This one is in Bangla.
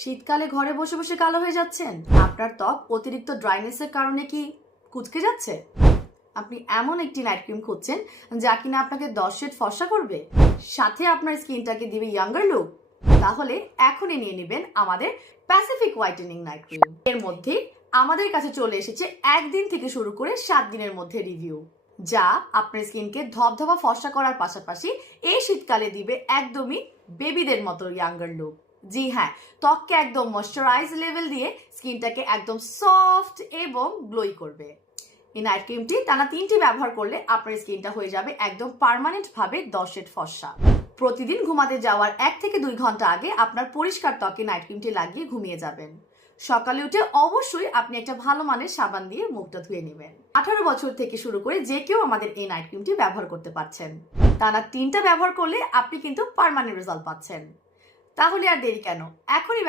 শীতকালে ঘরে বসে বসে কালো হয়ে যাচ্ছেন? আপনার ত্বক অতিরিক্ত ড্রাইনেসের কারণে কি কুঁচকে যাচ্ছে? আপনি এমন একটি নাইট ক্রিম খুঁজছেন যা কিনা আপনাকে 10 শেড ফর্সা করবে, সাথে আপনার স্কিনটাকে দিবে ইয়াঙ্গার লুক? তাহলে এখনই নিয়ে নেবেন আমাদের প্যাসিফিক হোয়াইটেনিং নাইট ক্রিম। এর মধ্যে আমাদের কাছে চলে এসেছে 1 দিন থেকে শুরু করে 7 দিনের মধ্যে রিভিউ, যা আপনার স্কিনকে ধবধবা ফর্সা করার পাশাপাশি এই শীতকালে দিবে একদমই বেবিদের মতো ইয়াঙ্গার লুক। জি হ্যাঁ, ত্বককে একদম ময়শ্চারাইজ লেভেল দিয়ে স্কিনটাকে একদম সফট এবং গ্লোই করবে। এই নাইট ক্রিমটি টানা 3টি ব্যবহার করলে আপনার স্কিনটা হয়ে যাবে একদম পার্মানেন্ট ভাবে 10 শেড ফর্সা। প্রতিদিন ঘুমাতে যাওয়ার 1 থেকে 2 ঘন্টা আগে আপনার পরিষ্কার ত্বকে নাইট ক্রিমটি লাগিয়ে ঘুমিয়ে যাবেন। সকালে উঠে অবশ্যই আপনি একটা ভালো মানের সাবান দিয়ে মুখটা ধুয়ে নেবেন। 18 বছর থেকে শুরু করে যে কেউ আমাদের এই নাইট ক্রিমটি ব্যবহার করতে পারছেন। টানা 3টা ব্যবহার করলে আপনি কিন্তু পার্মানেন্ট রেজাল্ট পাচ্ছেন। তাহলে আর দেরি কেন, এখনই